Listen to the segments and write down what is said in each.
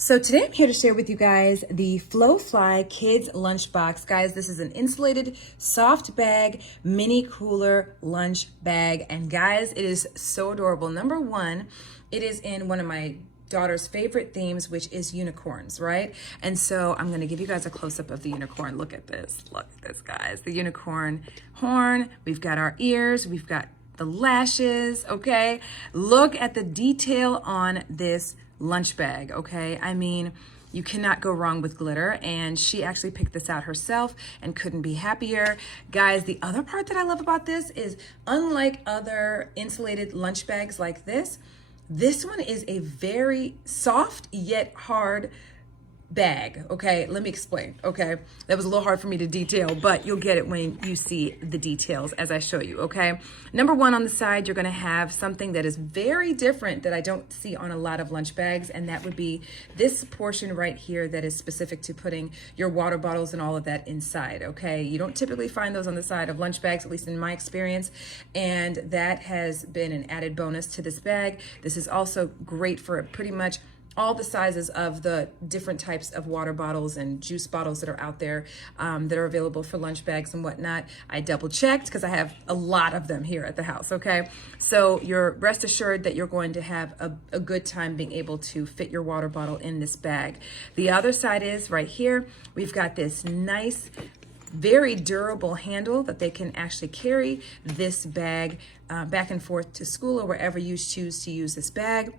So today I'm here to share with you guys the Flowfly Kids Lunchbox. Guys, this is an insulated soft bag mini cooler lunch bag. And guys, it is so adorable. Number one, it is in one of my daughter's favorite themes, which is unicorns, right? And so I'm gonna give you guys a close-up of the unicorn. Look at this, guys. The unicorn horn, we've got our ears, we've got the lashes, okay? Look at the detail on this lunch bag, okay? I mean, you cannot go wrong with glitter, and she actually picked this out herself and couldn't be happier. Guys, the other part that I love about this is, unlike other insulated lunch bags like this one is a very soft yet hard bag, okay? Let me explain, okay? That was a little hard for me to detail, but you'll get it when you see the details as I show you, okay? Number one, on the side, you're gonna have something that is very different that I don't see on a lot of lunch bags, and that would be this portion right here that is specific to putting your water bottles and all of that inside, okay? You don't typically find those on the side of lunch bags, at least in my experience, and that has been an added bonus to this bag. This is also great for pretty much all the sizes of the different types of water bottles and juice bottles that are out there that are available for lunch bags and whatnot. I double checked because I have a lot of them here at the house, okay? So you're rest assured that you're going to have a good time being able to fit your water bottle in this bag. The other side is right here, we've got this nice, very durable handle that they can actually carry this bag back and forth to school or wherever you choose to use this bag.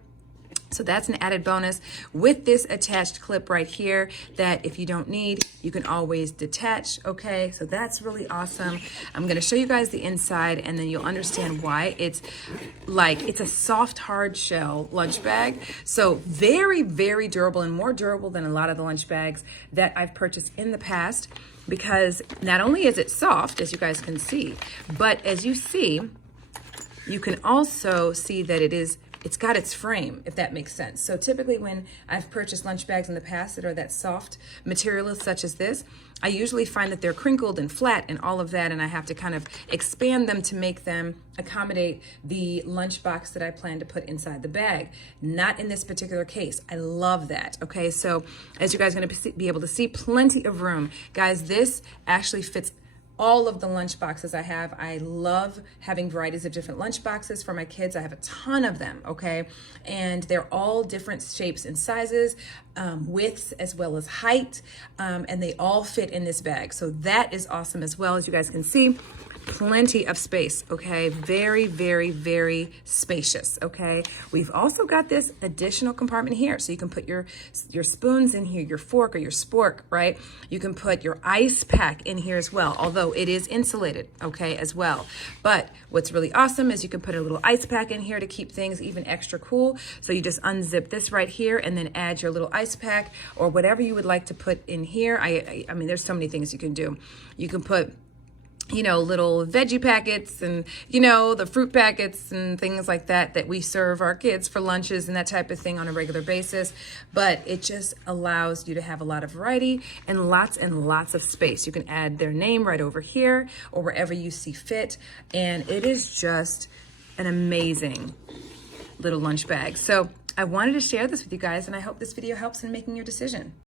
So that's an added bonus with this attached clip right here that if you don't need, you can always detach, okay? So that's really awesome. I'm gonna show you guys the inside and then you'll understand why. It's a soft, hard shell lunch bag. So very, very durable, and more durable than a lot of the lunch bags that I've purchased in the past, because not only is it soft, as you guys can see, but as you see, you can also see that it's got its frame, if that makes sense. So typically when I've purchased lunch bags in the past that are that soft material such as this, I usually find that they're crinkled and flat and all of that, and I have to kind of expand them to make them accommodate the lunch box that I plan to put inside the bag. Not in this particular case. I love that, okay? So as you guys are gonna be able to see, plenty of room. Guys, this actually fits all of the lunch boxes I have. I love having varieties of different lunch boxes for my kids. I have a ton of them, okay? And they're all different shapes and sizes, widths as well as height, and they all fit in this bag. So that is awesome as well. As you guys can see, plenty of space, okay? Very, very, very spacious, okay? We've also got this additional compartment here. So you can put your spoons in here, your fork or your spork, right? You can put your ice pack in here as well, although it is insulated, okay, as well. But what's really awesome is you can put a little ice pack in here to keep things even extra cool. So you just unzip this right here and then add your little ice pack or whatever you would like to put in here. I mean, there's so many things you can do. You can put, you know, little veggie packets and, you know, the fruit packets and things like that that we serve our kids for lunches and that type of thing on a regular basis. But it just allows you to have a lot of variety and lots of space. You can add their name right over here or wherever you see fit. And it is just an amazing little lunch bag. So I wanted to share this with you guys, and I hope this video helps in making your decision.